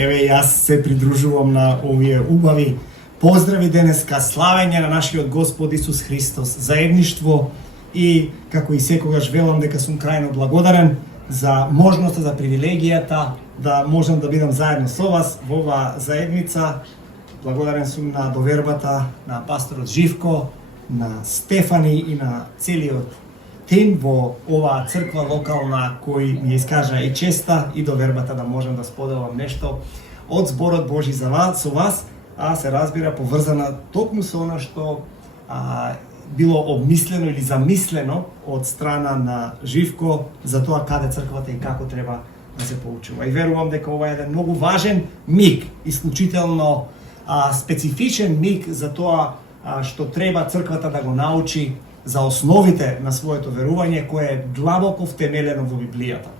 Еве јас се придружувам на овие убави поздрави денеска, славење на нашиот Господ Исус Христос, заедништво и како и секогаш велам дека сум крајно благодарен за можноста, за привилегијата да можам да бидам заедно со вас во оваа заедница. Благодарен сум на довербата на пасторот Живко, на Стефани и на целиот тим во оваа црква локална кој ми искажа и честа и довербата да можам да споделам нешто од зборот Божи за вас, со вас, а се разбира поврзана токму со она што било обмислено или замислено од страна на Живко за тоа каде црквата и како треба да се поучува. И верувам дека ова е еден многу важен миг, исклучително специфичен миг за тоа што треба црквата да го научи за основите на своето верување, кое е длабоко втемелено во Библијата.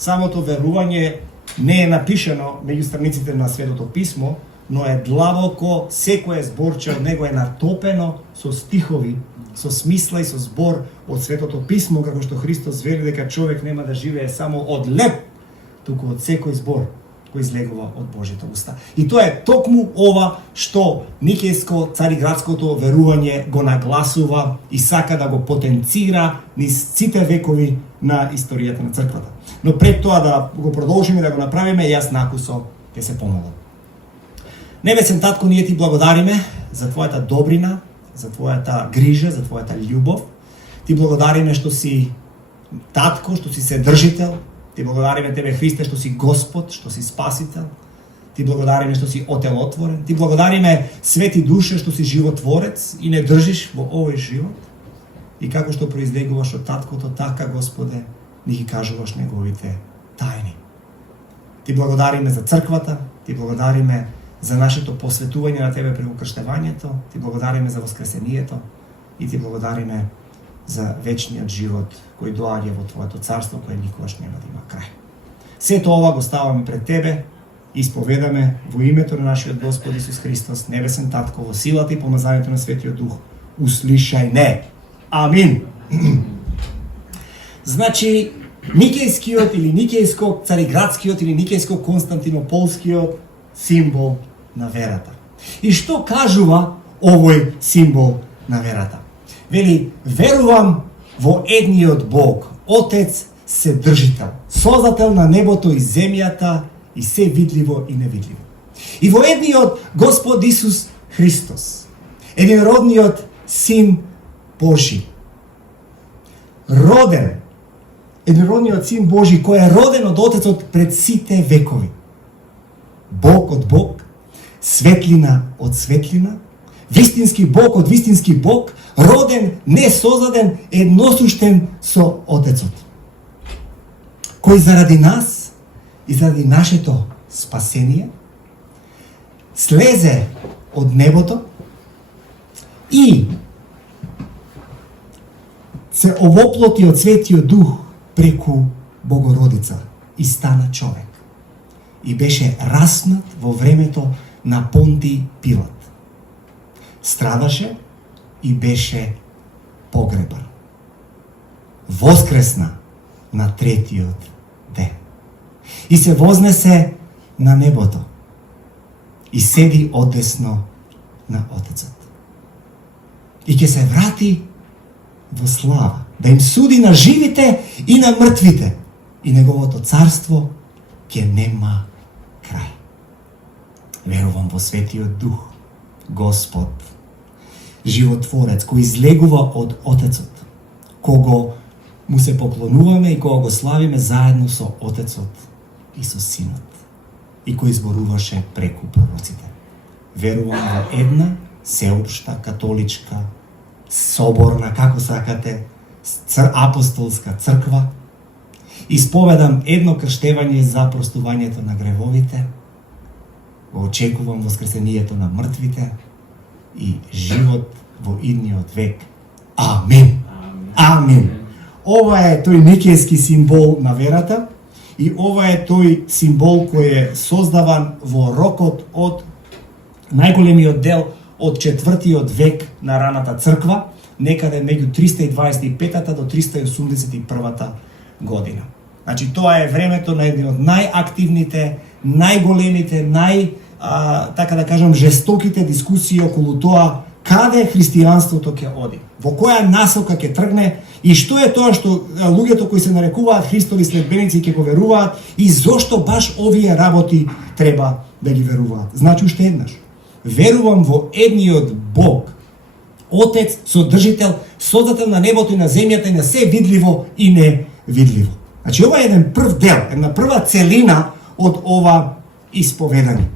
Самото верување не е напишено меѓу страниците на Светото Писмо, но е длабоко, секое зборче од него е натопено со стихови, со смисла и со збор од Светото Писмо, како што Христос вели дека човек нема да живее само од леб, туку од секој збор кој излегува од Божјите уста. И тоа е токму ова што никејско цариградското верување го нагласува и сака да го потенцира низ сите векови на историјата на црквата. Но пред тоа да го продолжиме да го направиме, јас накусо ќе се помолам. Небесен Татко, ние ти благодариме за твојата добрина, за твојата грижа, за твојата љубов. Ти благодариме што си Татко, што си Седржител. Ти благодариме Тебе, Христе, што си Господ, што си Спасител. Ти благодариме што си отелотворен. Ти благодариме, Свети Душе, што си животворец и не држиш во овој живот. И како што произлегуваш од Таткото, така, Господе, ни ги кажуваш неговите тајни. Ти благодариме за црквата, ти благодариме за нашето посветување на Тебе при укрштевањето, ти благодариме за воскресението и ти благодариме за вечниот живот кој доаѓа во Твоето царство, кој никогаш нема да има крај. Сето ова го ставаме пред Тебе и исповедаме во името на нашиот Господ Исус Христос, небесен Татко, во силата и помазањето на Светиот Дух. Услишај не. Амин. Значи, никејскиот или никејско цариградскиот или никејско константинополскиот символ на верата. И што кажува овој символ на верата? Вели, верувам во едниот Бог, Отец Седржител, Создател на небото и земјата и се видливо и невидливо. И во едниот Господ Исус Христос, единородниот Син Божи, роден, единородниот Син Божи кој е роден од Отецот пред сите векови. Бог од Бог, светлина од светлина, вистински Бог од вистински Бог, роден, не создаден, едносуштен со Отецот, кој заради нас и заради нашето спасение слезе од небото и се овоплоти од Светиот Дух преку Богородица и стана човек. И беше раснат во времето на Понти Пилат. Страдаше и беше погребан. Воскресна на третиот ден. И се вознесе на небото. И седи одесно на Отецот. И ќе се врати во слава, да им суди на живите и на мртвите. И неговото царство ќе нема крај. Верувам во Светиот Дух, Господ, животворец, кој излегува од Отецот, кого му се поклонуваме и кого го славиме заедно со Отецот и со Синот, и кој зборуваше преку пророците. Верувам во една сеопшта, католичка, соборна, како сакате, апостолска црква. Исповедам едно крштевање за простувањето на гревовите, го очекувам воскресението на мртвите и живот во идниот век. Амин. Амин. Ова е тој никејски символ на верата и ова е тој символ кој е создаван во рокот од најголемиот дел од 4-тиот век на раната црква, некаде меѓу 325 до 381 година. Значи, тоа е времето на едни од најактивните најголемите, така да кажам, жестоките дискусии околу тоа каде христијанството ќе оди, во која насока ќе тргне и што е тоа што луѓето кои се нарекуваат Христови следбеници ќе го веруваат и зошто баш овие работи треба да ги веруваат. Значи уште еднаш, верувам во едниот Бог, Отец, Содржител, Создател на небото и на земјата и на се видливо и невидливо. Значи ова е еден прв дел, една прва целина од ова исповедање.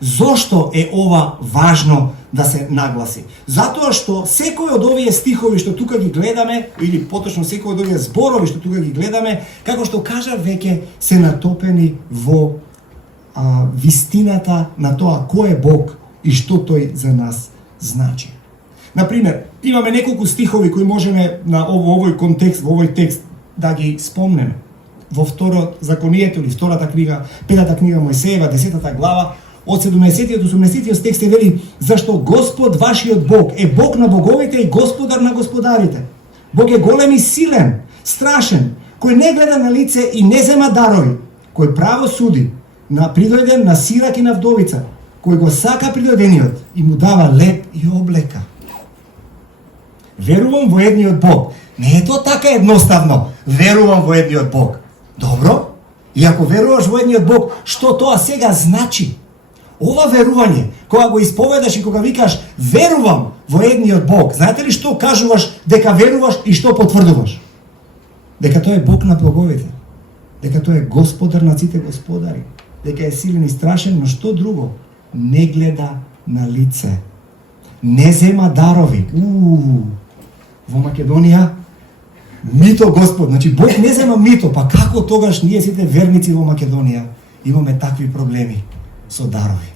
Зошто е ова важно да се нагласи? Затоа што секој од овие стихови што тука ги гледаме, или поточно секој од овие зборови што тука ги гледаме, како што кажа веќе се натопени во вистината на тоа кој е Бог и што тој за нас значи. Например, имаме неколку стихови кои можеме на овој контекст, во овој текст да ги спомнеме. Во второ Законието или втората книга, петата книга Мојсеева, 10 глава, од 17 до 18 текст се вели: зашто Господ вашиот Бог е Бог на боговите и Господар на господарите. Бог е голем и силен, страшен, кој не гледа на лице и не зема дарови, кој право суди, на придојден на сирак и на вдовица, кој го сака придојдениот и му дава леп и облека. Верувам во едниот Бог. Не е тоа така едноставно. Верувам во едниот Бог. Добро? И ако веруваш во едниот Бог, што тоа сега значи? Ова верување, кога го исповедаш и кога викаш верувам во едниот Бог, знаете ли што кажуваш дека веруваш и што потврдуваш? Дека тој е Бог на боговите. Дека тој е Господар на сите господари. Дека е силен и страшен, но што друго? Не гледа на лице. Не зема дарови. Во Македонија мито Господ, значи Бог не зема мито, па како тогаш ние сите верници во Македонија имаме такви проблеми со дарови?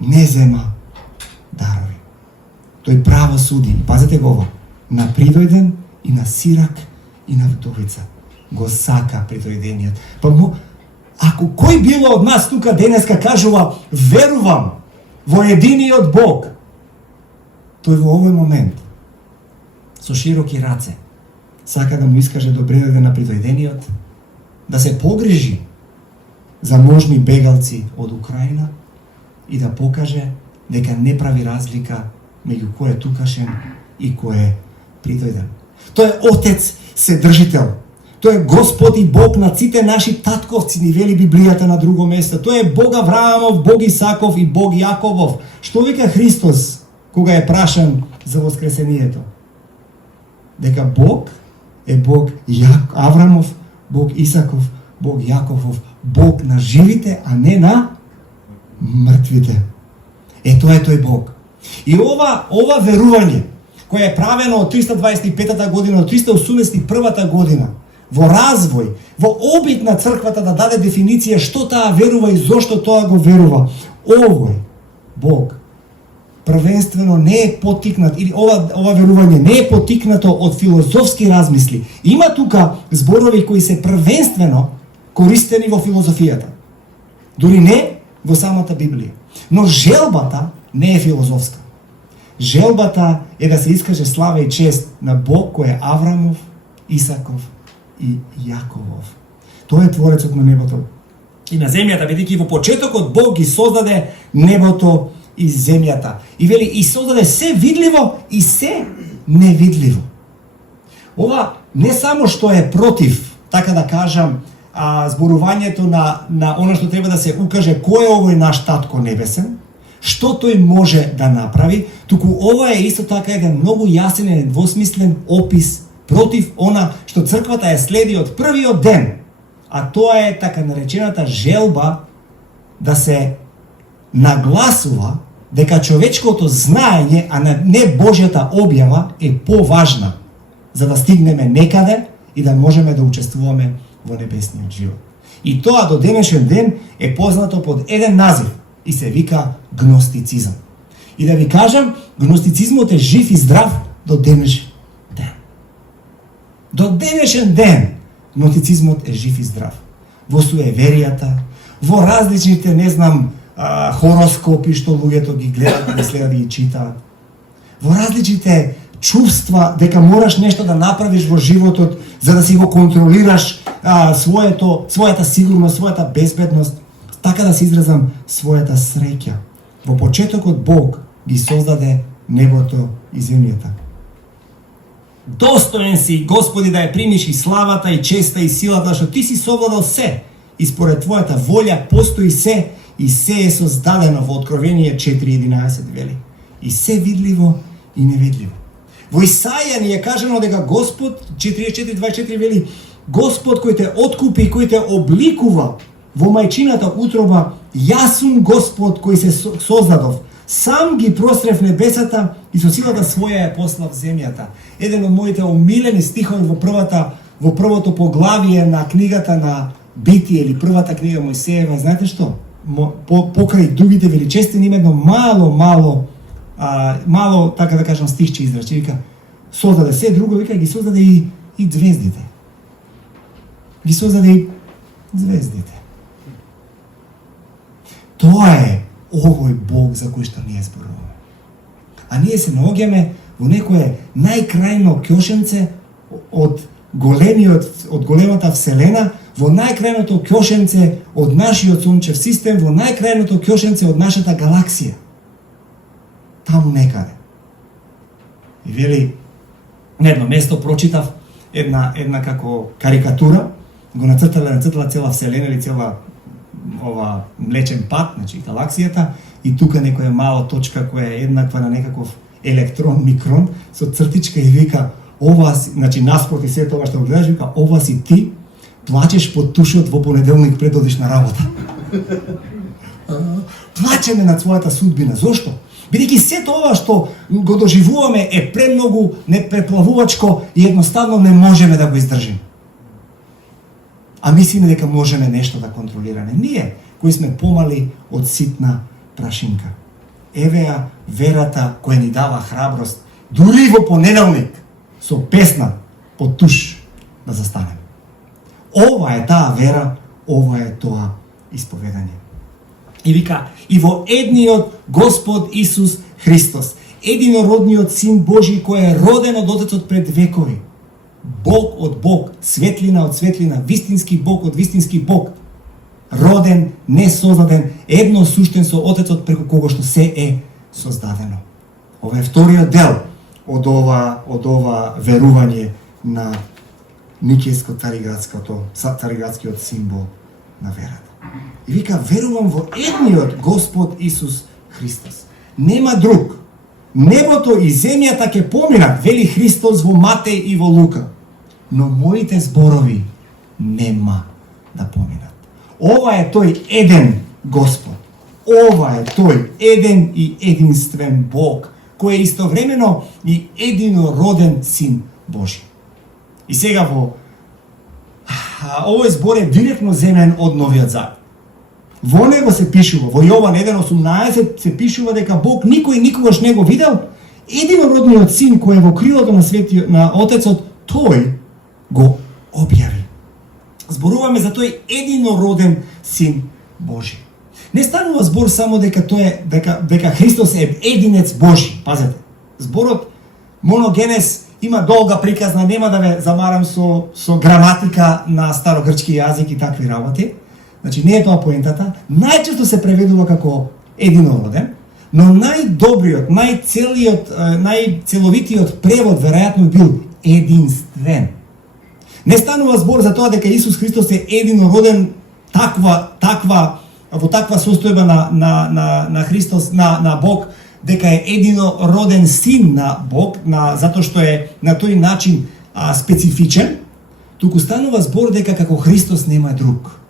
Не зема дарови. Тој право суди. Пазете го ова. На придојден и на сирак и на вдовица. Го сака придојдениот. Па ако кој било од нас тука денеска кажува верувам во единиот Бог, тој во овој момент со широки раце сака да му искаже добре дојде на придојдениот, да се погрижи за можни бегалци од Украина и да покаже дека не прави разлика меѓу кој е тукашен и кој е придојден. Тој е Отец Вседржител. Тој е Господ и Бог на сите наши татковци, ни вели Библијата на друго место. Тој е Бог Авраамов, Бог Исаков и Бог Јаковов. Што вика Христос кога е прашан за воскресението? Дека Бог е Бог Аврамов, Бог Исаков, Бог Јаковов, Бог на живите, а не на мртвите. Тоа е тој Бог. И ова верување, кое е правено од 325 година, од 381 година, во развој, во обид на црквата да даде дефиниција што таа верува и зошто тоа го верува. Овој Бог првенствено не е потикнат, или ова верување не е потикнато од филозофски размисли. Има тука зборови кои се првенствено користени во филозофијата. Дури не во самата Библија. Но желбата не е филозофска. Желбата е да се искаже слава и чест на Бог кој е Аврамов, Исаков и Јаковов. Тој е творецот на небото и на земјата, бидејќи во почетокот Бог ги создаде небото и земјата. И вели, и создаде се видливо и се невидливо. Ова не само што е против, така да кажам, зборувањето на оно што треба да се укаже кој е овој наш татко небесен, што тој може да направи, туку ова е исто така еден многу јасен и недвосмислен опис против она што црквата е следи од првиот ден, а тоа е така наречената желба да се нагласува дека човечкото знаење, а не Божјата објава е поважна за да стигнеме некаде и да можеме да учествуваме во небесниот живот. И тоа до денешен ден е познато под еден назив и се вика гностицизам. И да ви кажам, гностицизмот е жив и здрав до денешен ден. До денешен ден гностицизмот е жив и здрав. Во суеверијата, во различните, не знам, хороскопи што луѓето ги гледат, да следат да ги читаат. Во различните чувства дека мораш нешто да направиш во животот за да си го контролираш својата сигурност, својата безбедност. така да се изразам својата среќа. Во почетокот Бог ги создаде небото и земјата. Достоен си, Господи, да ја примиш и славата, и честа, и силата, што ти си совладал се, и според твојата волја постои се, и се е создадено во Откровение 4.11 вели. И се видливо и невидливо. Во Исаја ни е кажано дека Господ, 44.24 вели, Господ кој те откупи и кој те обликува во мајчината утроба, јас сум Господ кој се создадов. Сам ги прострев небесата и со силата своја ја послав земјата. Еден од моите омилени стихови во првото поглавие на книгата на Битие или првата книга Мојсеева, знаете што? Покрај другите величествени има едно мало, така да кажам, стихче изрече, вика, создаде се друго, вика, ги создаде и звездите. Ги создаде и звездите. Тоа е овој Бог за кој што ние зборуваме. А ние се наоѓаме во некое најкрајно ќошенце од големата вселена, во најкрајното ќошенце од нашиот сончев систем, во најкрајното ќошенце од нашата галаксија. Таму некаде. И вели, на едно место прочитав една како карикатура, го нацртала цела вселена или цела ова млечен пат, значи галаксијата, и тука некоја мала точка која е еднаква на некаков електрон, микрон, со цртичка и вика, ова си, значи наспроти се тоа што го гледаш, вика, ова си ти, плачеш под тушот во понеделник пред одиш на работа. Плачеме над својата судбина. Зошто? Бидејќи сето ова што го доживуваме е премногу непреплавувачко и едноставно не можеме да го издржиме. А мислиме дека можеме нешто да контролираме. Ние, кои сме помали од ситна прашинка. Евеа верата која ни дава храброст, дури во понеделник, со песна под туш да застанеме. Ова е таа вера, ова е тоа исповедање. И вика, и во едниот Господ Исус Христос, единородниот Син Божи кој е роден од Отецот пред векови, Бог од Бог, светлина од светлина, вистински Бог од вистински Бог, роден, не создаден, едно суштен со Отецот преку кого што се е создадено. Ова е вториот дел од ова верување на Никејско-цариградскиот символ на верата. И вика, верувам во едниот Господ Исус Христос. Нема друг. Небото и земјата ќе поминат, вели Христос во Матеј и во Лука. Но моите зборови нема да поминат. Ова е тој еден Господ. Ова е тој еден и единствен Бог, кој е истовремено и единороден Син Божи. И сега овој збор е директно земен од Новиот Завет. Во него се пишува, во Јован 1.18 се пишува дека Бог никој никогаш не го видел, единородниот Син кој е во крилото на Отецот, тој го објави. Зборуваме за тој единороден Син Божи. Не станува збор само дека Христос е единец Божи. Пазете, зборот моногенез има долга приказна, нема да ве замарам со граматика на старогрчки јазик и такви работи. Значи, не е тоа поентата. Најчесто се преведува како единороден, но најдобриот, најцеловитиот превод веројатно бил единствен. Не станува збор за тоа дека Исус Христос е единороден во таква состојба на Христос, на Бог, дека е единороден Син на Бог, затоа што е на тој начин специфичен, туку станува збор дека како Христос нема друг.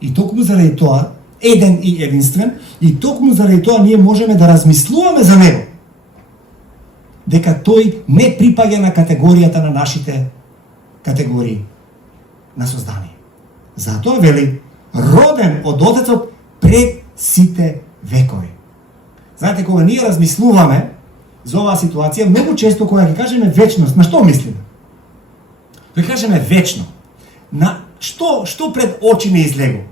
И токму заради тоа, еден и единствен, и токму заради тоа ние можеме да размислуваме за него. Дека тој не припаѓа на категоријата на нашите категории на создание. Затоа вели, роден од Отецот пред сите векови. Знаете, кога ние размислуваме за оваа ситуација, многу често кога ќе кажеме вечност, на што мислиме? Кога кажеме вечно, на што пред очи не излегува?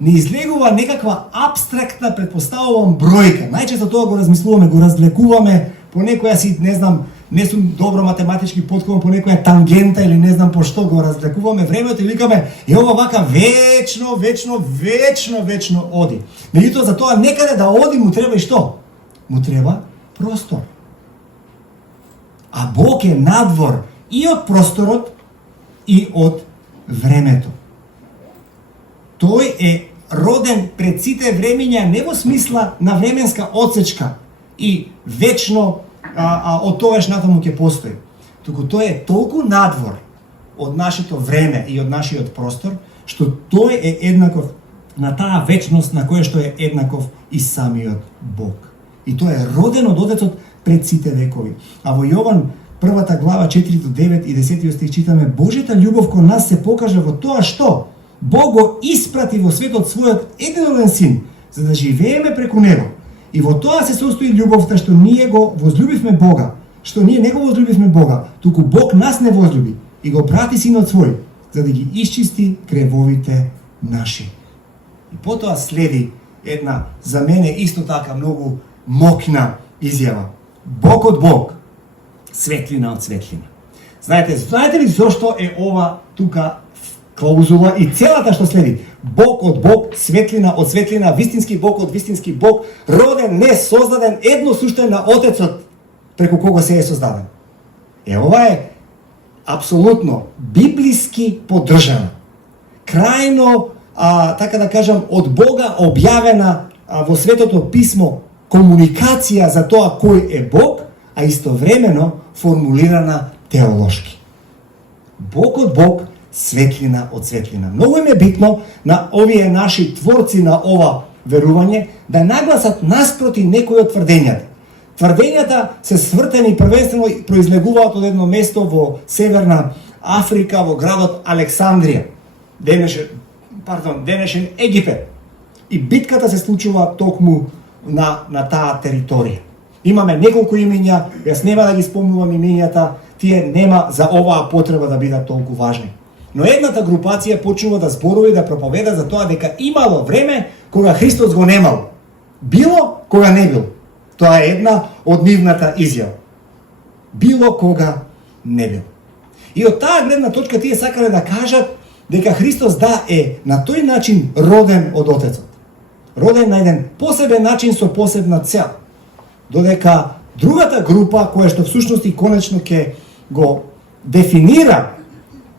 Не излегува некаква абстрактна, предпоставувам, бројка. Најчесто тоа го размислуваме, го разлекуваме по некоја си, не знам, не сум добро математички поткован по некоја тангента или не знам по што го разлекуваме времето и викаме и ова вака вечно оди. Меѓутоа за тоа некаде да оди му треба и што? Му треба простор. А Бог е надвор и од просторот и од времето. Тој е роден пред сите времиња не во смисла на временска отсечка и вечно од тогаш натаму ќе постои. Туку тој е толку надвор од нашето време и од нашиот простор, што тој е еднаков на таа вечност на која што е еднаков и самиот Бог. И тој е роден од Отецот пред сите векови. А во Јован првата глава 4 до 9 и 10 стих читаме: Божјата љубов кон нас се покажа во тоа што Бог го испрати во светот својот единороден син, за да живееме преку него. И во тоа се состои љубовта, што ние го возлюбивме Бога, што ние не го возлюбивме Бога, туку Бог нас не возлюби и го прати синот свој, за да ги исчисти гревовите наши. И потоа следи една за мене исто така многу мокна изјава. Бог од Бог, светлина од светлина. Знаете ли зошто е ова тука клаузула и целата што следи? Бог од Бог, светлина од светлина, вистински Бог од вистински Бог, роден, не создаден, едносуштен на Отецот, преку кого се е создаден. Ова е апсолутно библиски поддржана. Крајно, така да кажам, од Бога објавена во Светото Писмо комуникација за тоа кој е Бог, а истовремено формулирана теолошки. Бог од Бог, светлина од светлина. Многу им е битно на овие наши творци на ова верување да нагласат наспроти некои од тврдењата. Тврдењата се свртени првенствено произлегуваат од едно место во Северна Африка, во градот Александрија, денешен Египет. И битката се случува токму на таа територија. Имаме неколку имења, јас нема да ги спомнувам имењата, тие нема за оваа потреба да бидат толку важни. Но едната групација почнува да зборува и да проповеда за тоа дека имало време кога Христос го немал. Било кога не бил. Тоа е една од нивната изјава. Било кога не бил. И од таа гледна точка тие сакале да кажат дека Христос е на тој начин роден од Отецот. Роден на еден посебен начин со посебна цел. Додека другата група, која што всушност и конечно ќе го дефинира,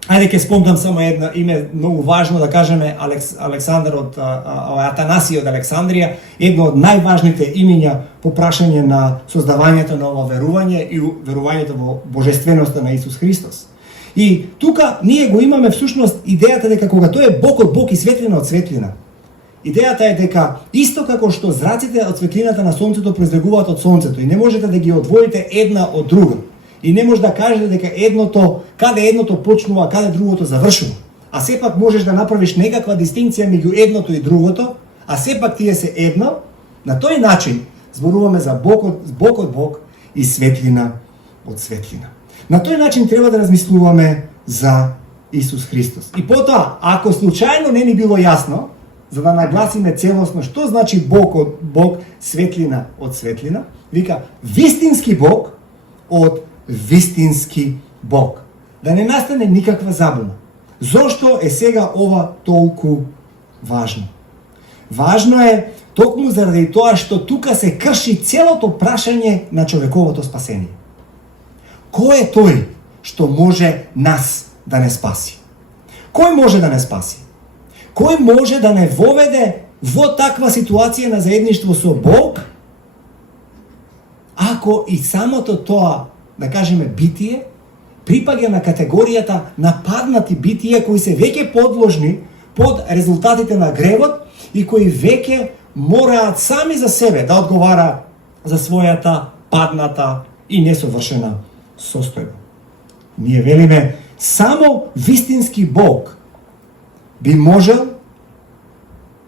ајде ќе спомнам само едно име многу важно, да кажеме Александар од Атанасија од Александрија, едно од најважните имења по прашање на создавањето на ова верување и верувањето во божественоста на Исус Христос. И тука ние го имаме всушност идејата дека кога тој е Бог од Бог и светлина од светлина, идејата е дека исто како што зраците од светлината на сонцето произлегуваат од сонцето и не можете да ги одвоите една од друга. И не може да кажете дека каде едното почнува, каде другото завршува. А сепак можеш да направиш некаква дистинција меѓу едното и другото, а сепак тие се едно. На тој начин зборуваме за Бог од Бог и светлина од светлина. На тој начин треба да размислуваме за Исус Христос. И потоа, ако случајно не ни било јасно, за да нагласиме целосно што значи Бог од Бог, светлина од светлина, вика вистински Бог од вистински Бог. Да не настане никаква забуна. Зошто е сега ова толку важно? Важно е токму заради тоа што тука се крши целото прашање на човековото спасение. Кој е тој што може нас да не спаси? Кој може да не спаси? Кој може да не воведе во таква ситуација на заедништво со Бог, ако и самото тоа, да кажеме, битие, припаѓа на категоријата нападнати битија кои се веќе подложни под резултатите на гревот и кои веќе мораат сами за себе да одговара за својата падната и несовршена состојба. Ние велиме, само вистински Бог би можел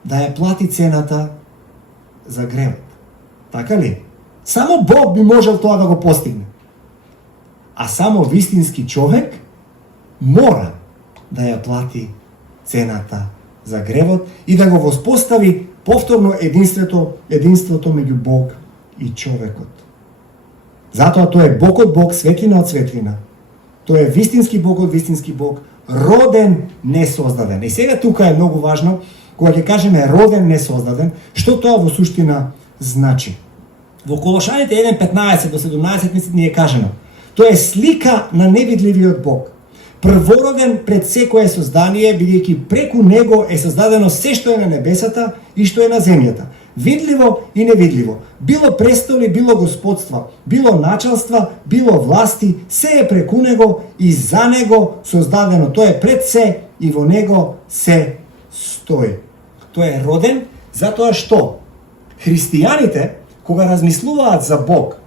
да ја плати цената за гревот. Така ли? Само Бог би можел тоа да го постигне. А само вистински човек мора да ја плати цената за гревот и да го воспостави повторно единството меѓу Бог и човекот. Затоа тој е Бог од Бог, светлина од светлина. Тој е вистински Бог од вистински Бог, роден, не создаден. И сега тука е многу важно, кога ќе кажеме роден, не создаден, што тоа во суштина значи? Во Колошаните 1:15 до 17 ни е кажено: тој е слика на невидливиот Бог, првороден пред секое создание, бидејќи преку него е создадено се што е на небесата и што е на земјата, видливо и невидливо, било престоли, било господства, било началства, било власти, се е преку него и за него создадено. Тој е пред се и во него се стои. Тој е роден затоа што христијаните, кога размислуваат за Бог,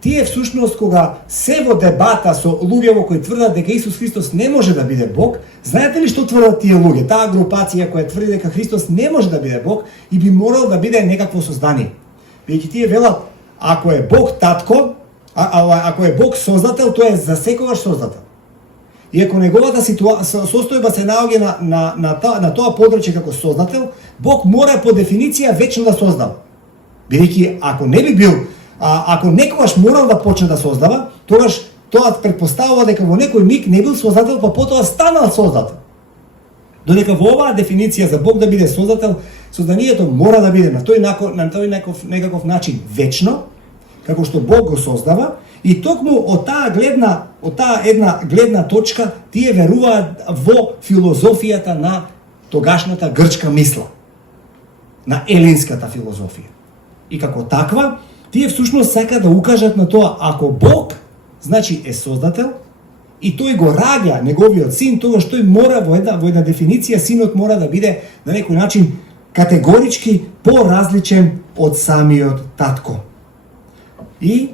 тие всушност кога се во дебата со луѓе во кои тврдат дека Исус Христос не може да биде Бог, знаете ли што тврдат тие луѓе? Таа групација која тврди дека Христос не може да биде Бог и би морал да биде некакво создание. Бидејќи тие велат, ако е Бог татко, ако е Бог создател, тој е за секогаш создател. И ако неговата состојба се наоѓа на тоа подрачје како создател, Бог мора по дефиниција вечно да создава. Бидејќи ако не би бил, ако некогаш морал да почне да создава, тогаш тоа претпоставува дека во некој миг не бил создател, па потоа станал создател. Додека во оваа дефиниција за Бог да биде создател, созданието мора да биде на тој некаков начин вечно, како што Бог го создава, и токму од таа една гледна точка тие веруваат во филозофијата на тогашната грчка мисла, на елинската филозофија. И како таква, тие всушност сака да укажат на тоа, ако Бог, значи е создател, и тој го раѓа неговиот син, тогаш тој мора во една дефиниција, синот мора да биде на некој начин категорички поразличен од самиот татко. И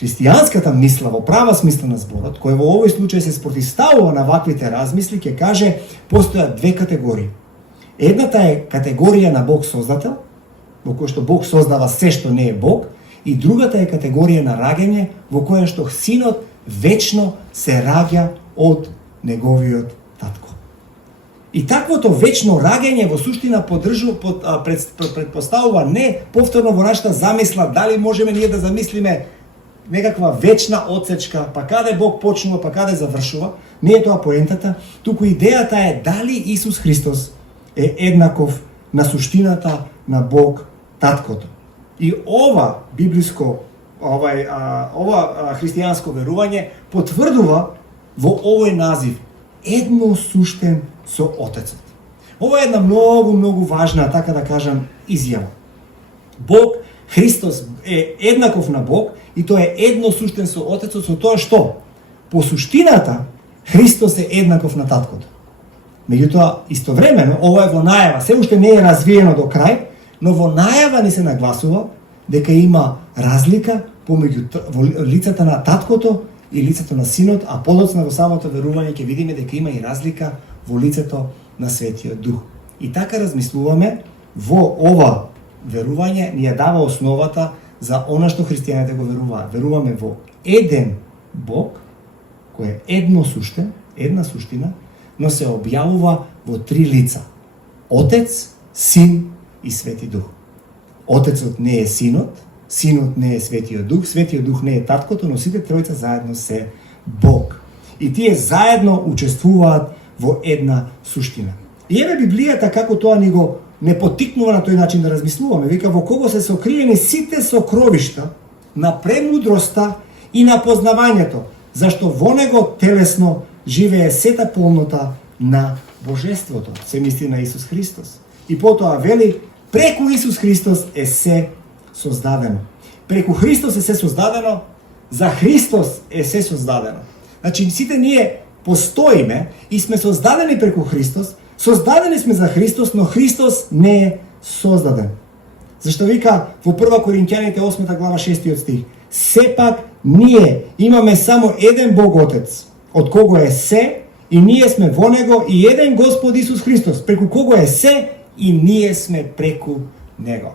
христијанската мисла во права смисла на зборот, која во овој случај се спротивставува на ваквите размисли, ќе каже постојат две категории. Едната е категорија на Бог создател, во која што Бог создава се што не е Бог, и другата е категорија на раѓање, во која што синот вечно се раѓа од неговиот татко. И таквото вечно раѓање во суштина предпоставува не повторно во нашата замисла дали можеме ние да замислиме некаква вечна отсечка, па каде Бог почнува, па каде завршува. Не е тоа поентата, туку идејата е дали Исус Христос е еднаков на суштината на Бог таткото. И ова библиско, христијанско верување потврдува во овој назив едносуштен со Отецот. Ова е една многу важна, така да кажам, изјава. Бог, Христос е еднаков на Бог и тој е едносуштен со Отецот, со тоа што по суштината Христос е еднаков на таткото. Меѓутоа, истовремено, ова е во најава, се уште не е развиено до крај, но во најава ни се нагласува дека има разлика помеѓу лицата на таткото и лицето на синот, а подоцна во самото верување ќе видиме дека има и разлика во лицето на Светиот Дух. И така размислуваме во ова верување, ни ја дава основата за она што христијаните го веруваат. Веруваме во еден Бог, кој е едносуштен, една суштина, но се објавува во три лица: Отец, Син и Свети Дух. Отецот не е Синот, Синот не е Светиот Дух, Светиот Дух не е таткото, но сите тројца заедно се Бог. И тие заедно учествуваат во една суштина. И еве Библијата како тоа ни го не потикнува на тој начин да размислуваме. Вика, во кого се сокриени сите сокровишта на премудроста и на познавањето, зашто во него телесно живее сета полнота на Божеството. Се мисли на Исус Христос. И потоа вели, преку Исус Христос е се создадено. Преку Христос е се создадено, за Христос е се создадено. Значи, сите ние постоиме и сме создадени преку Христос, создадени сме за Христос, но Христос не е создаден. Зашто вика во 1 Коринќаните 8 глава 6 стих: сепак ние имаме само еден Бог Отец, од кого е се, и ние сме во него, и еден Господ Исус Христос, преку кого е се, и ние сме преку него.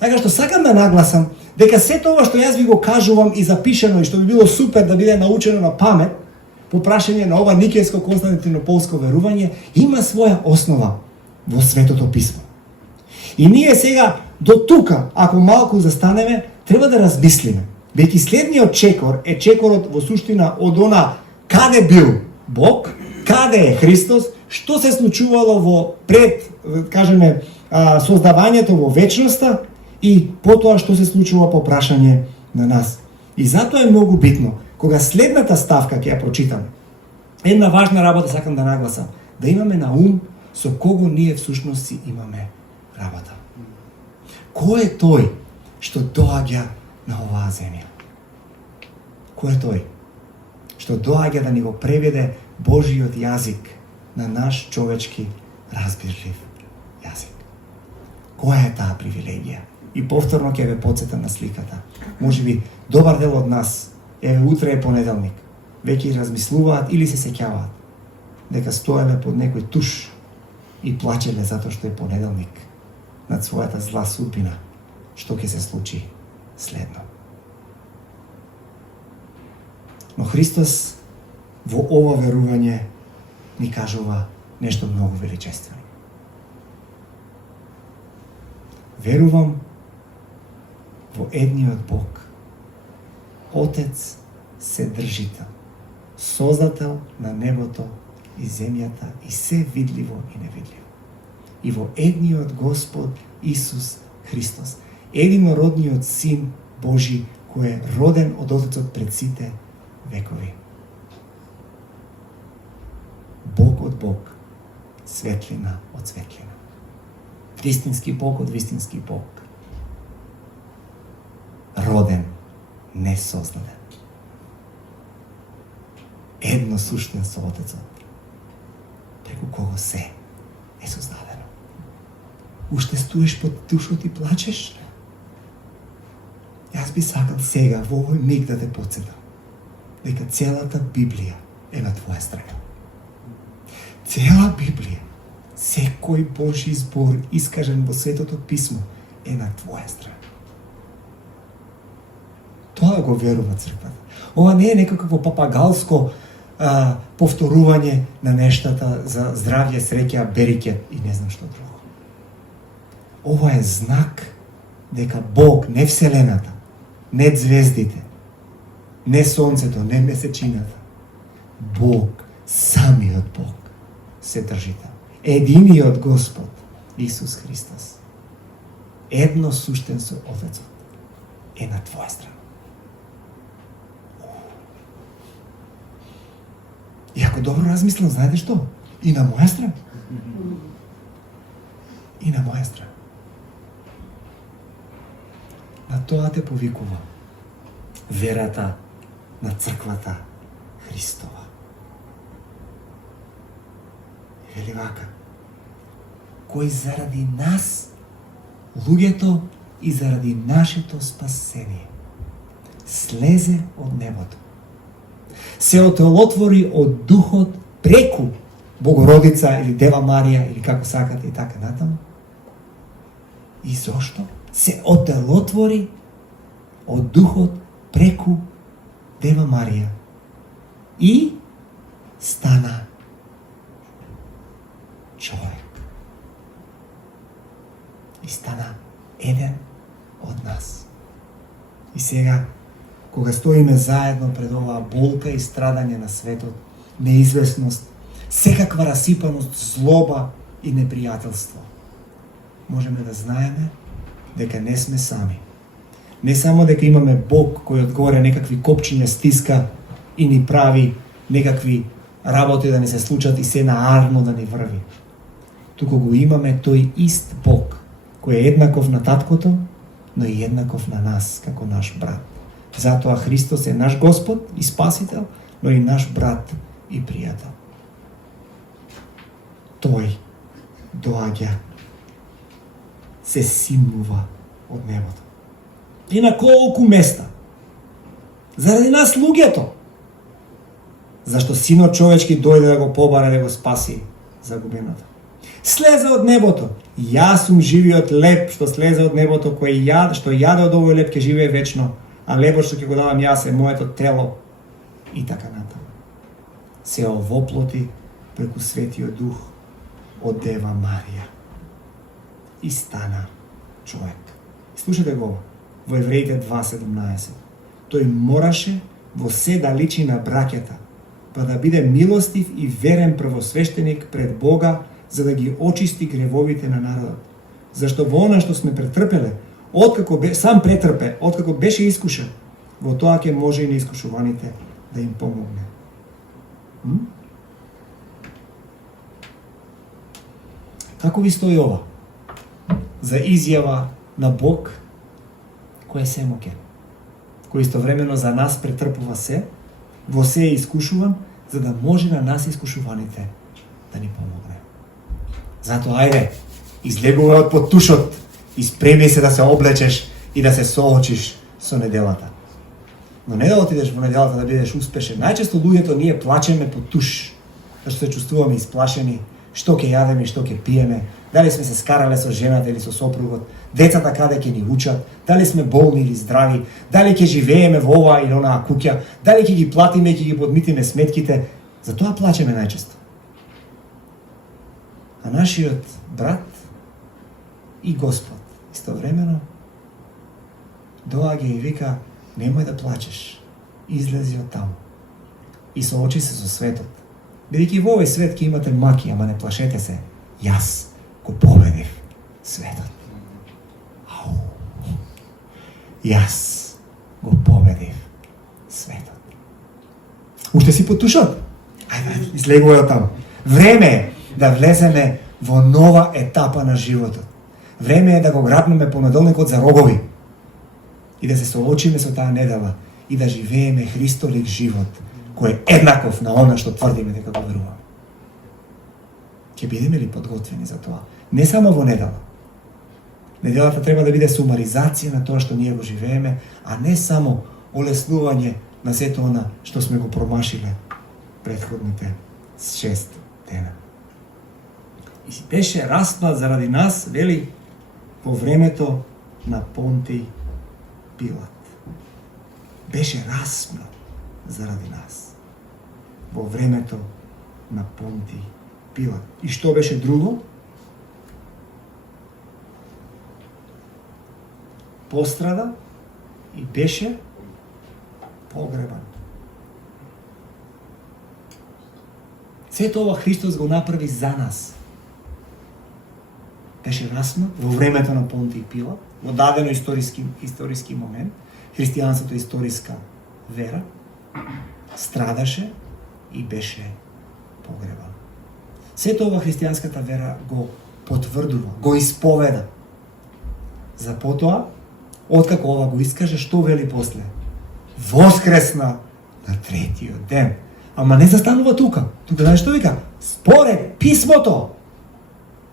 Така што сакам да нагласам дека сето ова што јас ви го кажувам и запишено и што би било супер да биде научено на памет по прашање на ова никејско константинополско верување, има своја основа во Светото Писмо. И ние сега до тука, ако малку застанеме, треба да размислиме. Веќе следниот чекор е чекорот во суштина од она каде бил Бог, каде е Христос, што се случувало во пред, кажеме, создавањето во вечноста и потоа што се случува по прашање на нас. И затоа е многу битно, кога следната ставка ќе ја прочитам, една важна работа сакам да нагласам, да имаме на ум со кого ние всушност си имаме работа. Кој е тој што доаѓа на оваа земја? Кој е тој што доаѓа да ни го преведе Божиот јазик на наш човечки разбирлив јазик? Која е таа привилегија? И повторно ќе ве потсетам на сликата. Можеби добар дел од нас, еве утре е понеделник, веќе размислуваат или се сеќаваат дека стоеле под некој туш и плачеле затоа што е понеделник над својата зла судбина, што ќе се случи следно. Но Христос во ова верување ни кажува нешто многу величествено. Верувам во едниот Бог, Отец Вседржител, Создател на небото и земјата и се видливо и невидливо. И во едниот Господ Исус Христос, единородниот Син Божи, кој е роден од Отецот пред сите векови. Бог од Бог, светлина од светлина. Вистински Бог од вистински Бог. Роден, не создаден. Едно суштен со Отецот, преку кого се е создадено. Уште стоиш под душот и плачеш? Јас би сакал сега, во овој миг да те потсетам, дека целата Библија е на твоја страна. Цела Библија, секој Божи збор искажен во Светото Писмо е на твоја страна. Тоа го верува црквата. Ова не е некакво папагалско повторување на нештата за здравје, среќа, берике и не знам што друго. Ова е знак дека Бог, не Вселената, не звездите, не Сонцето, не месечината, Бог, самиот Бог, Вседржител, единиот Господ, Исус Христос, едно суштен со Отецот, е на твоја страна. И ако добро размислам, знаете што? И на моја страна. И на моја страна. На тоа те повикува верата на црквата Христова. Вели вака, кој заради нас, луѓето, и заради нашето спасение, слезе од небото, се отелотвори од Духот преку Богородица или Дева Марија или како сакате и така натаму. И зошто? Се отелотвори од Духот преку Дева Марија и стана човек. И стана еден од нас. И сега, кога стоиме заедно пред оваа болка и страдање на светот, неизвестност, секаква расипаност, злоба и непријателство, можеме да знаеме дека не сме сами. Не само дека имаме Бог кој одгоре некакви копчиња стиска и ни прави некакви работи да не се случат и се наарно да ни врви. Туку го имаме тој ист Бог кој е еднаков на таткото, но и еднаков на нас како наш брат. Затоа Христос е наш Господ и Спасител, но и наш брат и пријател. Тој доаѓа, се симнува од небото. И на колку места? Заради нас луѓето. Зашто Синот човечки дојде да го побара, да го спаси загубеното. Слезе од небото. Јас сум живиот леп што слезе од небото, кој што јаде од овој леп ќе живее вечно, а лебот што ќе го дадам јас е моето тело. И така натаму. Се овоплоти преку Светиот Дух од Дева Марија. И стана човек. Слушате го во Евреите 2:17. тој мораше во се да личи на браќата, па да биде милостив и верен првосвещеник пред Бога, за да ги очисти гревовите на народот. Зашто во она што сме претрпеле, сам претрпе, откако беше искушен, во тоа ќе може и на искушуваните да им помогне. Како ви стои ова? За изјава на Бог, кој е семоќен, кој истовремено за нас претрпува се, во се е искушуван, за да може на нас искушуваните да ни помогне. Затоа, ајде, излегувай од потушот и спреми се да се облечеш и да се соочиш со неделата. Но не да отидеш во неделата да бидеш успешен. Најчесто луѓето ние плачеме по туш, зашто се чувствуваме исплашени, што ќе јадеме и што ќе пиеме, дали сме се скарале со жената или со сопругот, децата каде ќе ни учат, дали сме болни или здрави, дали ќе живееме во оваа или онаа куќа, дали ќе ги платиме и ќе ги подмитиме сметките. За тоа плачеме најчесто. А нашиот брат и Господ истовремено доаѓа и вика: немој да плачеш, излези од таму и соочи се со светот. Бидејќи во овој свет ќе имате маки, ама не плашете се, јас го победив светот. Ау. Јас го победив светот. Уште си потушат? Ајде, излегувај од таму. Време е да влеземе во нова етапа на животот. Време е да го грабнеме понеделникот за рогови и да се соочиме со таа недела и да живееме Христолик живот, кој е еднаков на она што тврдиме дека го веруваме. Ќе бидеме ли подготвени за тоа? Не само во недела. Неделата треба да биде сумаризација на тоа што ние го живееме, а не само олеснување на сето она што сме го промашиле претходните 6 дена. И си беше распнат заради нас, вели, во времето на Понтиј Пилат. Беше распнат заради нас во времето на Понтиј Пилат. И што беше друго? Пострада и беше погребан. Сето ова Христос го направи за нас. Беше распнат во времето на Понтиј Пилат, во дадено историски момент, христијанството е историска вера, страдаше и беше погребан. Сето ова христијанската вера го потврдува, го исповеда. За потоа, откако ова го искаже, што вели после? Воскресна на третиот ден. Ама не застанува тука. Тука знаеш што вика? Според писмото.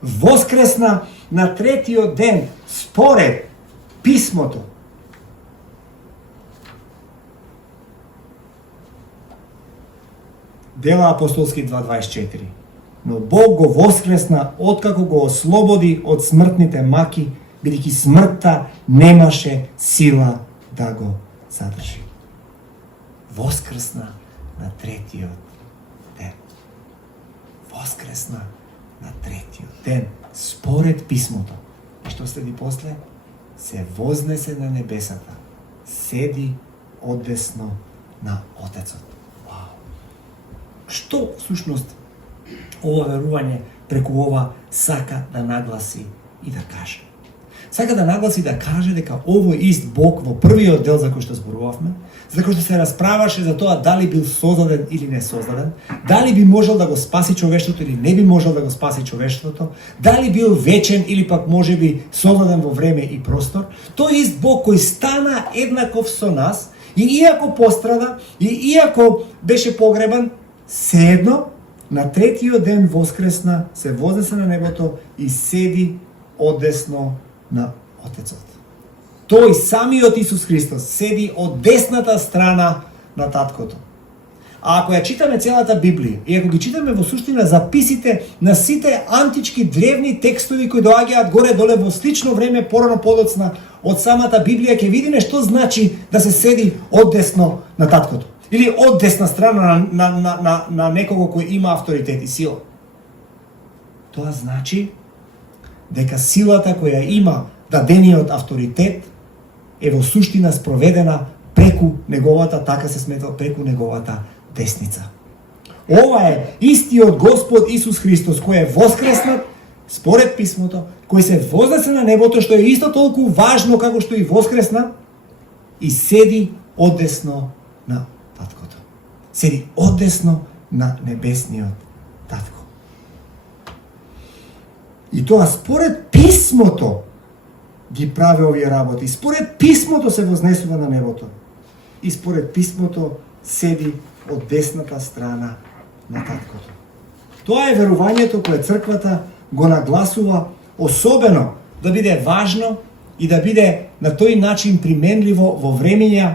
Воскресна на третиот ден. Според писмото. Дела апостолски 2.24. Но Бог го воскресна откако го ослободи од смртните маки, бидејќи смртта немаше сила да го задржи. Воскресна на третиот ден. Воскресна на третиот ден, според писмото. И што следи после? Се вознесе на небесата, седи одесно на Отецот. Вау! Што всушност ова верување преку ова сака да нагласи и да каже? Сака да нагласи да каже дека овој ист Бог во првиот дел за кој што зборувавме, за кој што се расправаше за тоа дали бил создаден или не создаден, дали би можел да го спаси човештвото или не би можел да го спаси човештвото, дали бил вечен или пак можеби создаден во време и простор, тој ист Бог кој стана еднаков со нас и иако пострада и иако беше погребан, седно на третиот ден воскресна, се вознесе на небото и седи одесно на Отецот. Тој самиот Исус Христос седи од десната страна на Таткото. А ако ја читаме целата Библија и ако ги читаме во суштина записите на сите антички древни текстови кои доаѓаат горе-доле во слично време порано подоцна од самата Библија, ќе видиме што значи да се седи одесно на Таткото. Или од десна страна на некого кој има авторитет и сила. Тоа значи дека силата која има дадениот авторитет е во суштина спроведена преку неговата, така се сметал преку неговата десница. Ова е истиот Господ Исус Христос, кој е воскреснат според писмото, кој се вознесе на небото, што е исто толку важно како што и воскресна, и седи одесно на Таткото. Седи одесно на небесниот Татко. И тоа според писмото ги прави овие работи. Според писмото се вознесува на небото. И според писмото седи од десната страна на Таткото. Тоа е верувањето кое црквата го нагласува, особено да биде важно и да биде на тој начин применливо во времења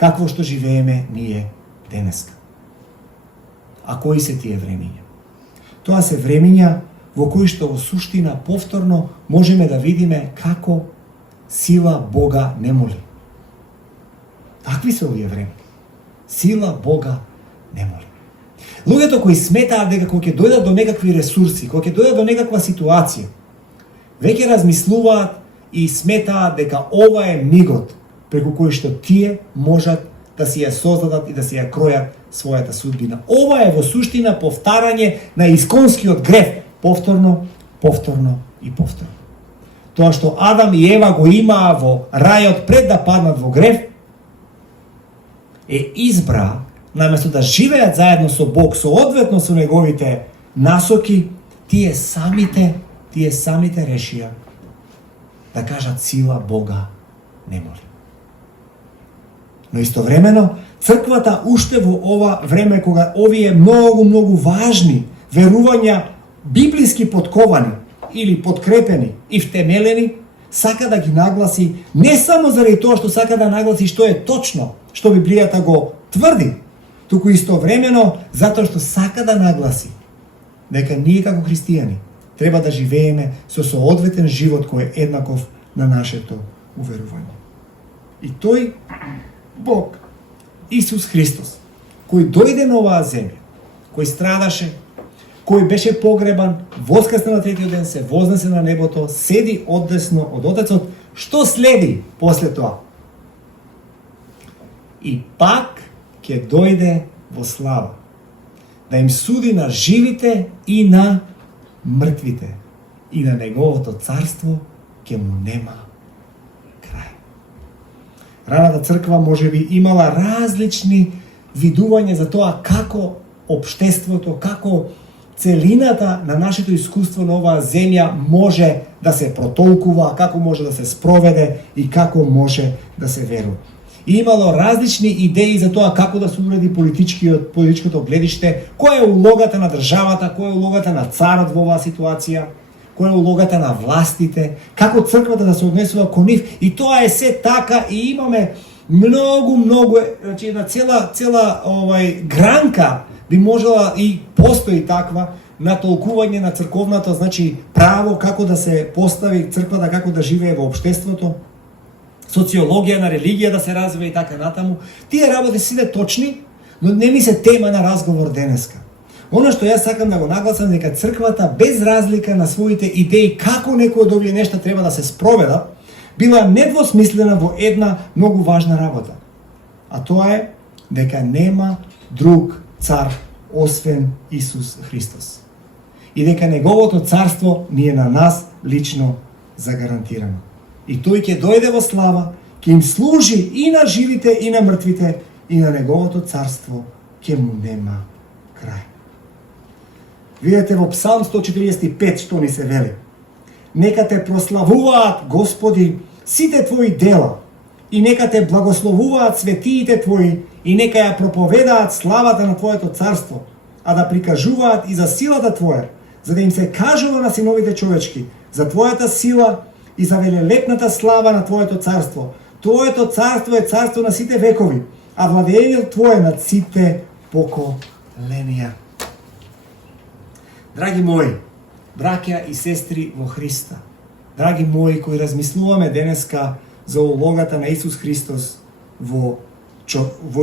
какво што живееме ние денеска. А кои се тие времења? Тоа се времења во кои што во суштина повторно можеме да видиме како сила Бога не моли. Такви се овие времења. Сила Бога не моли. Луѓето кои сметаат дека кога ќе дојдат до некакви ресурси, кога ќе дојдат до некаква ситуација, веќе размислуваат и сметаат дека ова е мигот преку кој што тие можат да си ја создадат и да си ја кројат својата судбина. Ова е во суштина повтарање на исконскиот грев, повторно, повторно и повторно. Тоа што Адам и Ева го имаа во рајот пред да паднат во грев, е избра, наместо да живеат заедно со Бог, соодветно со неговите насоки, тие самите решија да кажат сила Бога не моли. Но истовремено, црквата уште во ова време, кога овие многу важни верувања, библиски подковани или подкрепени и втемелени, сака да ги нагласи не само заради тоа што сака да нагласи што е точно, што Библијата го тврди, туку истовремено затоа што сака да нагласи дека ние како христијани треба да живееме со соодветен живот кој е еднаков на нашето уверување. И тој Бог, Исус Христос, кој дојде на оваа земја, кој страдаше, кој беше погребан, воскресна на третиот ден, се вознесе на небото, седи одесно од Отецот, што следи после тоа? И пак ќе дојде во слава, да им суди на живите и на мртвите, и на неговото царство ќе му нема крај. Раната црква можеби имала различни видувања за тоа како општеството, како целината на нашето искуство на оваа земја може да се протолкува, како може да се спроведе и како може да се верува. И имало различни идеи за тоа како да се уреди политичкото гледиште, која е улогата на државата, која е улогата на царот во оваа ситуација, која е улогата на властите, како црквата да се однесува кон нив, и тоа е се така, и имаме многу, значи една цела гранка би можела и постои таква на толкување на црковната, значи право како да се постави црквата, како да живее во општеството, социологија на религија да се развива и така натаму. Тие работи сите точни, но не ми се тема на разговор денеска. Оно што јас сакам да го нагласам дека црквата без разлика на своите идеи како некои од овие нешта треба да се спроведат, била недвосмислена во една многу важна работа. А тоа е дека нема друг цар освен Исус Христос. И дека неговото царство ни е на нас лично загарантирано. И тој ќе дојде во слава, ќе им служи и на живите и на мртвите, и на неговото царство ќе му нема крај. Видете во Псалм 145 што ни се вели. Нека те прославуваат, Господи, сите твои дела, и нека те благословуваат светиите твои, и нека ја проповедаат славата на твоето царство, а да прикажуваат и за силата твоја, за да им се кажува на синовите човечки, за твојата сила и за велелепната слава на твоето царство. Твоето царство е царство на сите векови, а владењето твое над сите поколенија. Драги мои, браќа и сестри во Христа, драги мои кои размислуваме денеска за улогата на Исус Христос во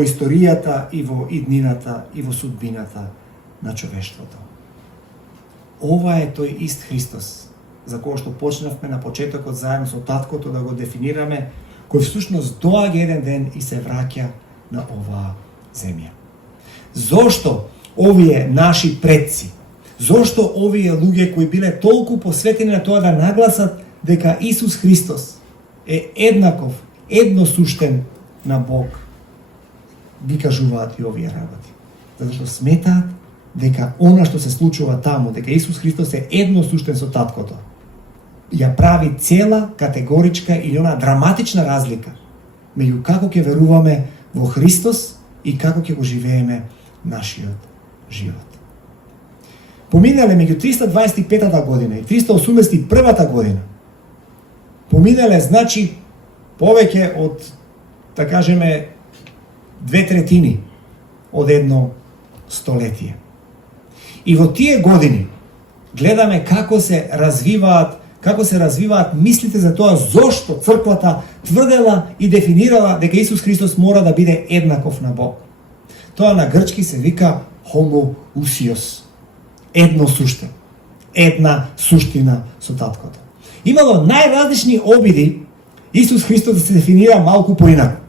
историјата и во иднината и во судбината на човештвото. Ова е тој ист Христос, за кој што почнавме на почетокот заедно со Таткото да го дефинираме, кој всушност доаѓа еден ден и се враќа на оваа земја. Зошто овие наши предци, зошто овие луѓе кои биле толку посветени на тоа да нагласат дека Исус Христос е еднаков, едносуштен на Бог, ги кажуваат и овие работи? Затоа што сметаат дека она што се случува таму, дека Исус Христос е едносуштен со Таткото, ја прави цела категоричка или она драматична разлика меѓу како ќе веруваме во Христос и како ќе го живееме нашиот живот. Поминале меѓу 325 година и 381 година, поминале, значи, повеќе од, да кажеме, 2/3 од едно столетие. И во тие години гледаме како се развиваат мислите за тоа зошто црквата тврдела и дефинирала дека Исус Христос мора да биде еднаков на Бог. Тоа на грчки се вика homoousios, едносуштен, една суштина со Таткото. Имало најразлични обиди Исус Христос да се дефинира малку поинаку.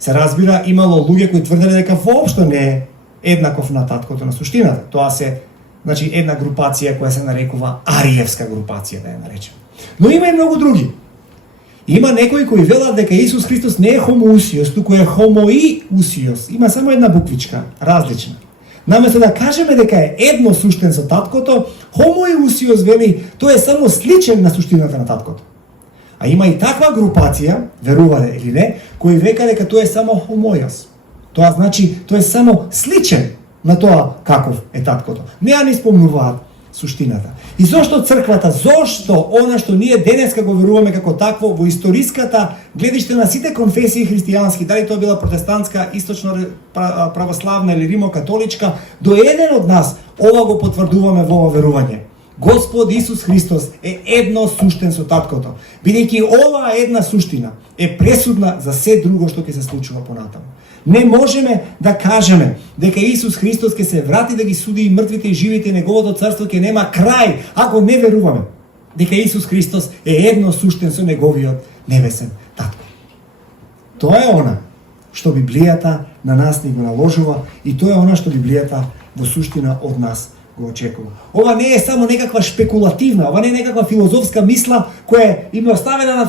Се разбира, имало луѓе кои тврделе дека воопшто не е еднаков на Таткото на суштината. Тоа се, значи, една групација која се нарекува Ариевска групација, да ја наречем. Но има и многу други. Има некои кои велат дека Исус Христос не е homoousios, туку е homoiousios. Има само една буквичка, различна. Наместо да кажеме дека е едносуштен со Таткото, homoiousios вели тој е само сличен на суштината на Таткото. А има и таква групација, верувале или не, кои века дека тој е само homoios. Тоа значи тој е само сличен на тоа каков е Таткото. Не ја ни спомнуваат суштината. И зошто црквата, зошто она што ние денеска го веруваме како такво во историската гледиште на сите конфесии христијански, дали тоа била протестантска, источно православна или римокатоличка, до еден од нас ова го потврдуваме во ова верување. Господ Исус Христос е едносуштен со Таткото, бидејќи оваа една суштина е пресудна за се друго што ќе се случува понатаму. Не можеме да кажеме дека Исус Христос ќе се врати да ги суди и мртвите и живите и неговото царство ќе нема крај, ако не веруваме дека Исус Христос е едносуштен со неговиот небесен Татко. Тоа е она што Библијата на нас ни го наложува и тоа е она што Библијата во суштина од нас го очекува. Ова не е само некаква шпекулативна, ова не е некаква филозофска мисла која им е оставена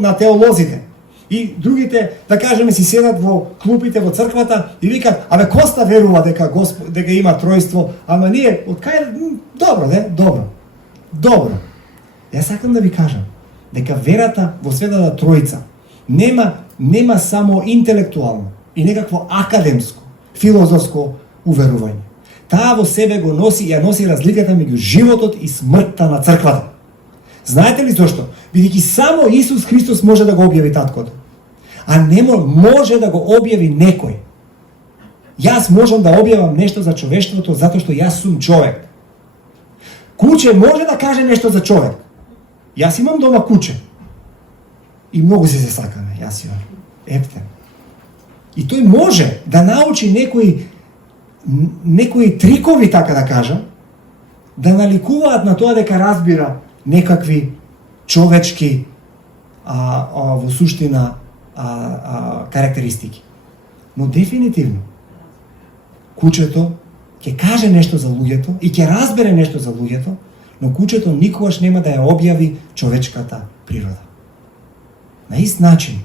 на теолозите. И другите, да кажеме, си седат во клупите во црквата и викат: "Абе, Коста верува дека има тројство, ама ние од кај добро, не? Добро. Јас сакам да ви кажам дека верата во Светата Тројца нема само интелектуално и некакво академско, филозофско уверување. Таа во себе го носи и ја носи разликата меѓу животот и смртта на црквата. Знаете ли зошто? Бидејќи само Исус Христос може да го објави Таткото. А не може да го објави некој. Јас можам да објавам нешто за човештвото затоа што јас сум човек. Куче може да каже нешто за човек. Јас имам дома куче. И многу се сакаме, јас имам. Ептен. И тој може да научи некои трикови, така да кажам, да наликуваат на тоа дека разбира некакви човечки во суштина карактеристики. Но дефинитивно кучето ќе каже нешто за луѓето и ќе разбере нешто за луѓето, но кучето никогаш нема да ја објави човечката природа. На ист начин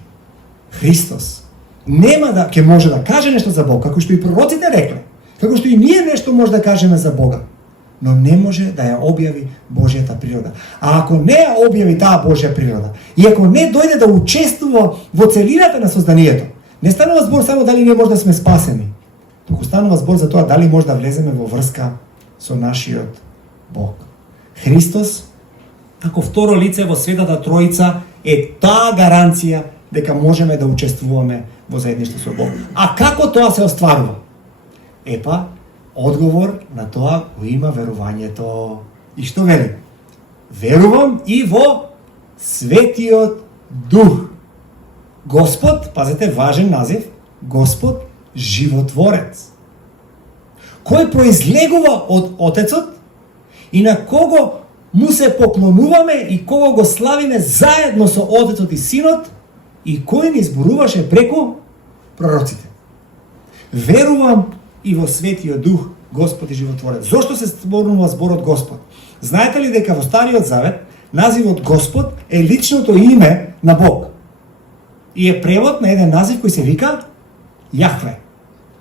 Христос ќе може да каже нешто за Бог, како што и пророците рекле, како што и ние нешто може да кажеме за Бога, но не може да ја објави Божјата природа. А ако не ја објави таа Божја природа, и ако не дојде да учествува во целината на созданието, не станува збор само дали ние може да сме спасени, туку станува збор за тоа дали може да влеземе во врска со нашиот Бог. Христос, како второ лице во Светата Тројца, е таа гаранција дека можеме да учествуваме во заедништво со Бог. А како тоа се остварува? Епа, одговор на тоа го има верувањето. И што вели? Верувам и во Светиот Дух. Господ, пазете, важен назив, Господ животворец, кој произлегува од Отецот и на кого му се поклонуваме и кого го славиме заедно со Отецот и Синот и кој ни зборуваше преку пророците. Верувам и во Светиот Дух, Господ и Животворец. Зошто се зборува зборот Господ? Знаете ли дека во Стариот Завет називот Господ е личното име на Бог? И е превод на еден назив кој се вика Јахве.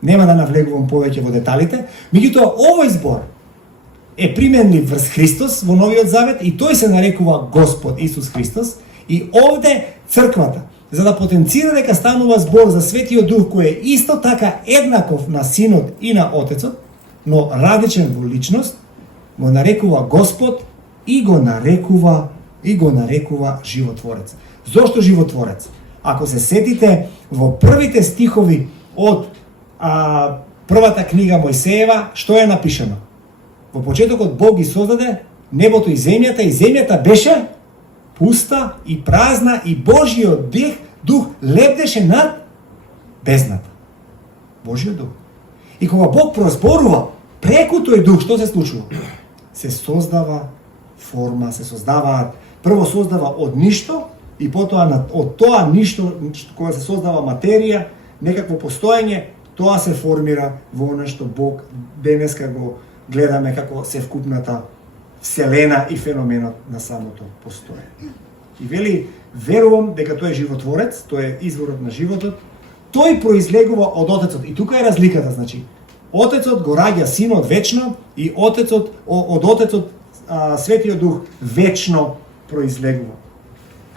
Нема да навлегувам повеќе во деталите, меѓутоа овој збор е применлив врз Христос во Новиот Завет и тој се нарекува Господ Исус Христос. И овде црквата, за да потенцира дека станува збор за Светиот Дух кој е исто така еднаков на Синот и на Отецот, но различен во личност, го нарекува Господ и го нарекува Животворец. Зошто Животворец? Ако се сетите во првите стихови од првата книга Мојсеева, што е напишано? Во почетокот Бог ги создаде небото и земјата беше пуста и празна и Божиот дух лебдеше над бездната. Божиот дух. И кога Бог прозборува преку тој дух, што се случува? Се создава форма, прво создава од ништо и потоа од тоа ништо, кога се создава материја, некакво постоење, тоа се формира во она што Бог денеска го гледаме како севкупната вселена и феноменот на самото постоење. И вели, верувам дека тој е Животворец, тој е изворот на животот, тој произлегува од Отецот. И тука е разликата, значи, Отецот го раѓа Синот вечно и од Отецот Светиот Дух вечно произлегува.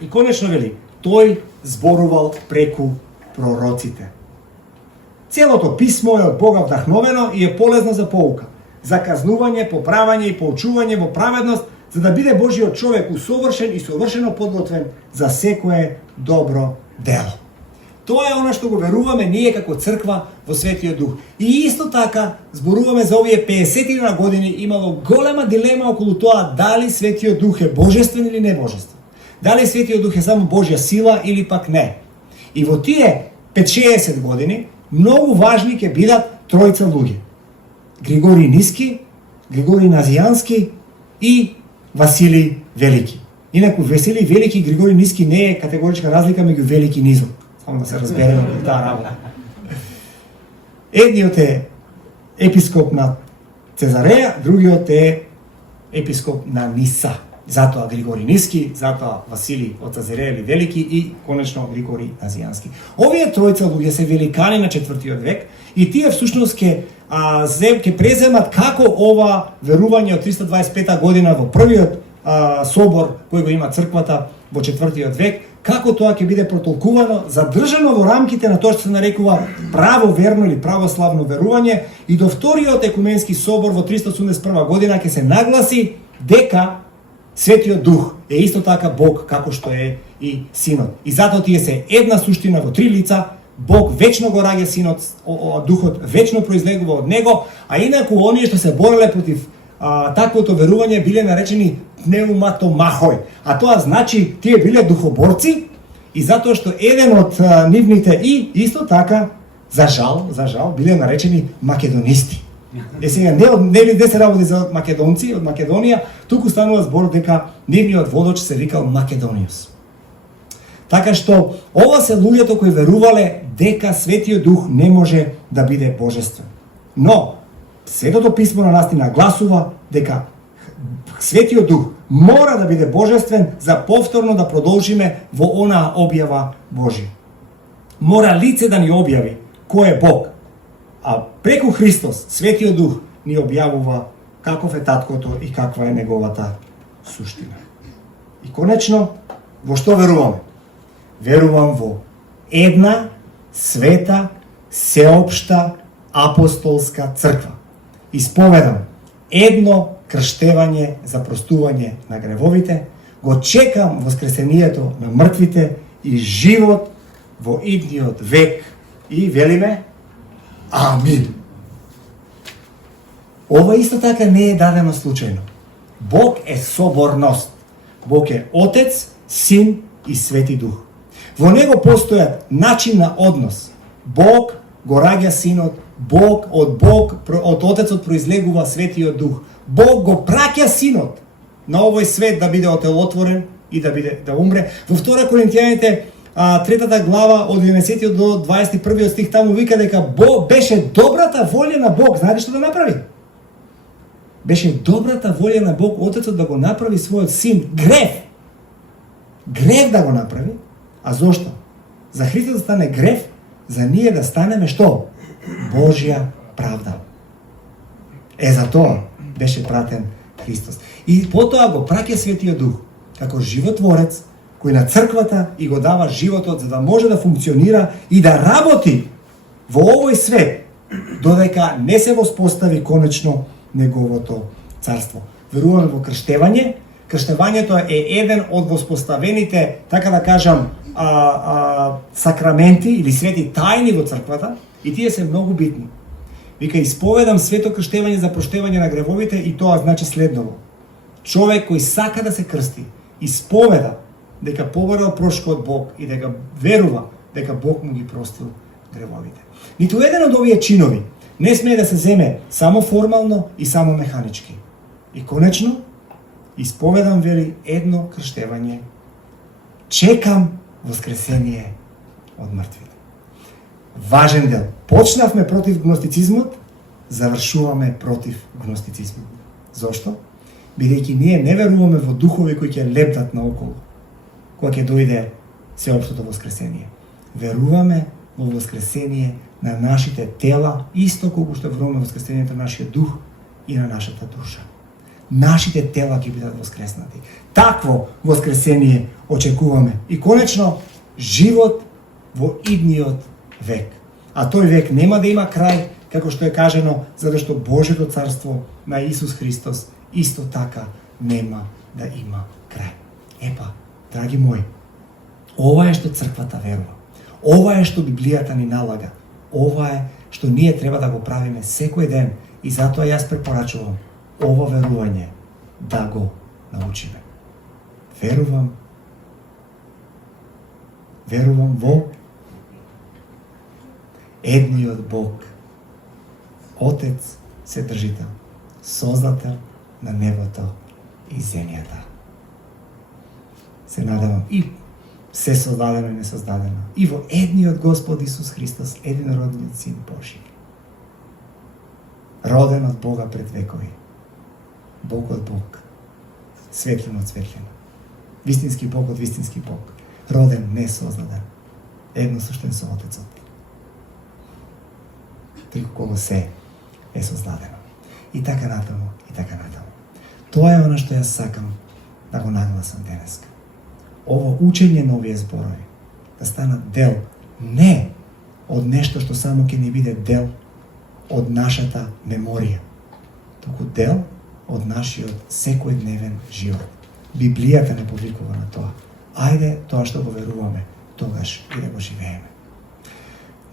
И конечно вели, тој зборувал преку пророците. Целото писмо е од Бога вдахновено и е полезно за поука, за казнување, поправање и поучување во праведност, за да биде Божиот човек усовршен и совршено подготвен за секое добро дело. Тоа е она што го веруваме ние како црква во Светиот Дух. И исто така зборуваме за овие 50 на години имало голема дилема околу тоа дали Светиот Дух е божествен или не божествен. Дали Светиот Дух е само Божја сила или пак не. И во тие 5-60 години многу важни ќе бидат тројца луѓе. Григорий Ниски, Григорий Назијански и Василий Велики. Инаку Василий Велики и Григорий Ниски не е категоричка разлика меѓу велики и низок. Само да се разбереме во таа работа. Едниот е епископ на Цезареја, другиот е епископ на Ниса. Затоа Григорий Ниски, затоа Василий од Цезареја или Велики и конечно Григорий Назијански. Овие тројца луѓе се великани на 4 век и тие всушност ќе преземат како ова верување од 325 година во првиот собор кој го има црквата во 4 век, како тоа ќе биде протолкувано, задржано во рамките на тоа што се нарекува правоверно или православно верување и до вториот екуменски собор во 381 година ќе се нагласи дека Светиот Дух е исто така Бог како што е и Синот. И затоа тие се една суштина во три лица, Бог вечно го раѓа Синот, Духот вечно произлегува од него, а инаку оние што се бореле против таквото верување биле наречени пнеуматомахој. А тоа значи тие биле духоборци и затоа што еден од нивните и исто така за жал биле наречени македонисти. Сега не се работи за македонци од Македонија, туку станува збор дека нивниот водоч се викал Македониус. Така што ова се луѓето кои верувале дека Светиот Дух не може да биде божествен. Но Светото писмо на нас ни нагласува дека Светиот Дух мора да биде божествен за повторно да продолжиме во онаа објава Божја. Мора лице да ни објави кој е Бог. А преку Христос, Светиот Дух ни објавува каков е таткото и каква е неговата суштина. И конечно, во што веруваме? Верувам во една света, сеопшта, апостолска црква. Исповедам едно крштевање за простување на гревовите, го чекам воскресението на мртвите и живот во идниот век и велиме Амин. Ова исто така не е дадено случајно. Бог е соборност. Бог е Отец, Син и Свети Дух. Во него постојат начин на однос. Бог го раѓа Синот, Бог од Отецот произлегува Светиот Дух. Бог го праќа Синот на овој свет да биде отелотворен и да умре. Во 2 Коринтијаните третата глава од 11 до 21 стих, таму вика дека беше добрата волја на Бог. Знаете што да направи? Беше добрата волја на Бог, Отецот, да го направи својот син грев. Грев да го направи. А зошто? За Христос да стане грев, за ние да станеме што? Божја правда. За тоа беше пратен Христос. И потоа го праќа Светиот Дух како животворец, кој на црквата и го дава животот за да може да функционира и да работи во овој свет, додека не се воспостави конечно неговото царство. Веруваме во крштевање. Крштевањето е еден од воспоставените, така да кажам, сакраменти или свети тајни во црквата, и тие се многу битни. Вика, исповедам свето крштевање за проштевање на гревовите, и тоа значи следново. Човек кој сака да се крсти, исповеда дека поборал прошка од Бог и дека верува дека Бог му ги простил гревовите. Ниту еден од овие чинови не смее да се земе само формално и само механички. И конечно, исповедам, вели, едно крштевање. Чекам воскресение од мртвите. Важен дел. Почнавме против гностицизмот, завршуваме против гностицизмот. Зошто? Бидејќи ние не веруваме во духови кои ќе лептат наоколу, кога ќе дојде сеопштото воскресение. Веруваме во воскресение на нашите тела, исто колку што веруваме во воскресението на нашиот дух и на нашата душа. Нашите тела ќе бидат воскреснати. Такво воскресение очекуваме. И конечно, живот во идниот век. А тој век нема да има крај, како што е кажено, затоа што Божјото царство на Исус Христос исто така нема да има крај. Епа, драги мои, ова е што црквата верува. Ова е што Библијата ни налага. Ова е што ние треба да го правиме секој ден, и затоа јас препорачувам ова верување да го научиме. Верувам во едниот Бог, Отец, Вседржител, Создател на небото и земјата. Се надевам и се создадено и несоздадено, и во едниот Господ Исус Христос, единородниот Син Божи, роден од Бога пред векови, Бог од Бог, светлин од светлина, вистински Бог од вистински Бог, роден, не создаден, едносуштен со Отецот. Тільки кога се е создадено. И така натаму, и така натаму. Тоа е оно што јас сакам да го нагласам денеска. Ово учење на овие зборови да станат дел не од нешто што само ќе ни биде дел од нашата меморија, туку дел од нашиот секојдневен живот. Библијата не повикува на тоа. Ајде тоа што го веруваме, тогаш и да го живееме.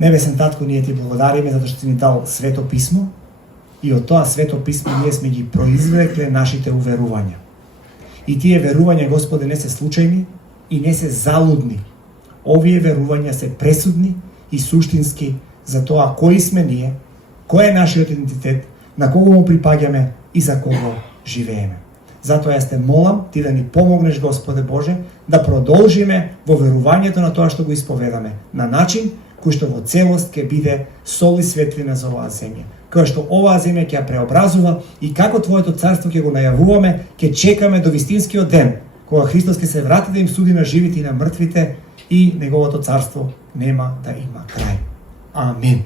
Небесен Татко, ние ти благодариме затоа што ти ни дал Свето писмо, и од тоа Свето писмо ние сме ги произвлекле нашите уверувања. И тие верувања, Господе, не се случајни и не се залудни. Овие верувања се пресудни и суштински за тоа кои сме ние, кој е нашиот идентитет, на кого му припаѓаме и за кого живееме. Затоа јас те молам ти да ни помогнеш, Господе Боже, да продолжиме во верувањето на тоа што го исповедаме, на начин кој што во целост ќе биде сол и светлина за оваа земја, која што оваа земја ќе ја преобразува, и како Твоето царство ќе го најавуваме, ќе чекаме до вистинскиот ден, кога Христос ќе се врати да им суди на живите и на мртвите, и неговото царство нема да има крај. Амин.